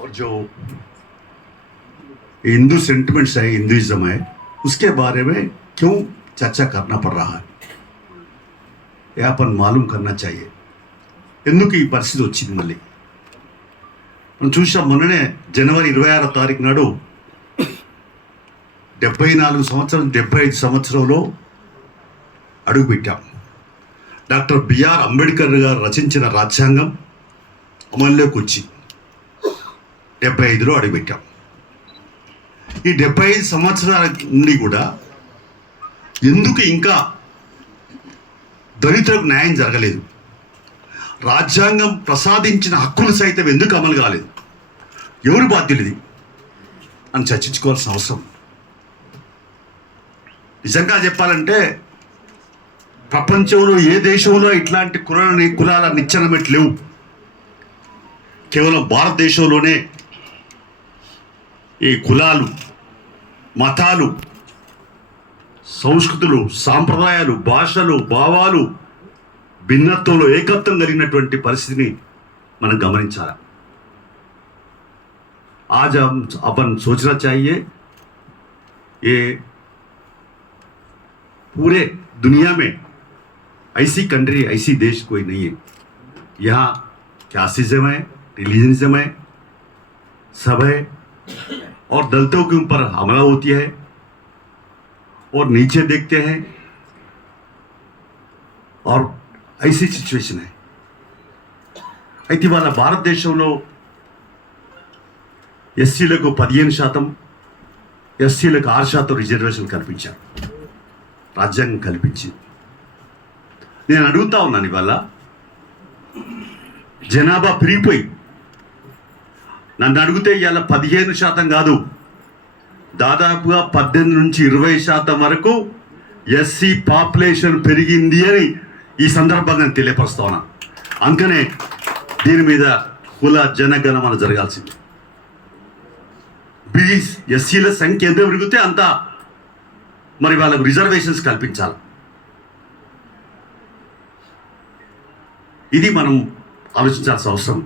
और जो हिंदू सेंटिमेंट्स है हिंदुइज्म है उसके बारे में क्यों चर्चा करना पड़ रहा है यह अपन मालूम करना चाहिए ఎందుకు ఈ పరిస్థితి వచ్చింది మళ్ళీ మనం చూసాం మొన్ననే జనవరి ఇరవై ఆరో తారీఖు నాడు డెబ్బై నాలుగు సంవత్సరం డెబ్బై ఐదు సంవత్సరంలో అడుగుపెట్టాం డాక్టర్ బిఆర్ అంబేద్కర్ గారు రచించిన రాజ్యాంగం అమల్లోకి వచ్చి డెబ్బై ఐదులో అడుగుపెట్టాం. ఈ డెబ్బై ఐదు సంవత్సరాల నుండి కూడా ఎందుకు ఇంకా దళితులకు న్యాయం జరగలేదు? రాజ్యాంగం ప్రసాదించిన హక్కులు సైతం ఎందుకు అమలు కాలేదు ఎవరు బాధ్యులది? అని చర్చించుకోవాల్సిన అవసరం. నిజంగా చెప్పాలంటే ప్రపంచంలో ఏ దేశంలో ఇట్లాంటి కులాలని కులాల నిచ్చెనమెట్లు లేవు? కేవలం భారతదేశంలోనే ఈ కులాలు మతాలు సంస్కృతులు సాంప్రదాయాలు భాషలు భావాలు భిన్నత్వంలో ఏకత్వం కలిగినటువంటి పరిస్థితిని మనం గమనించాలి आज हम अपन सोचना चाहिए ये पूरे दुनिया में ऐसी कंट्री ऐसी देश कोई नहीं है यहाँ कैसिज्म है रिलीजनिज्म है सब है और दलितों के ऊपर हमला होती है और नीचे देखते हैं और ऐसी సిచ్యువేషన్ है అయితే ఇవాళ భారతదేశంలో ఎస్సీలకు పదిహేను శాతం ఎస్సీలకు ఆరు శాతం రిజర్వేషన్ కల్పించారు రాజ్యాంగం కల్పించింది నేను అడుగుతా ఉన్నాను ఇవాళ జనాభా పెరిగిపోయి నన్ను అడిగితే ఇవాళ పదిహేను శాతం కాదు. దాదాపుగా పద్దెనిమిది నుంచి ఇరవై శాతం వరకు ఎస్సీ పాపులేషన్ పెరిగింది అని ఈ సందర్భంగా నేను తెలియపరుస్తా ఉన్నా. అందుకనే దీని మీద కుల జనగణమన జరగాల్సింది. బీస్ ఎస్సీల సంఖ్య ఎంత పెరిగితే అంత మరి వాళ్ళకు రిజర్వేషన్స్ కల్పించాలి. ఇది మనం ఆలోచించాల్సిన అవసరం.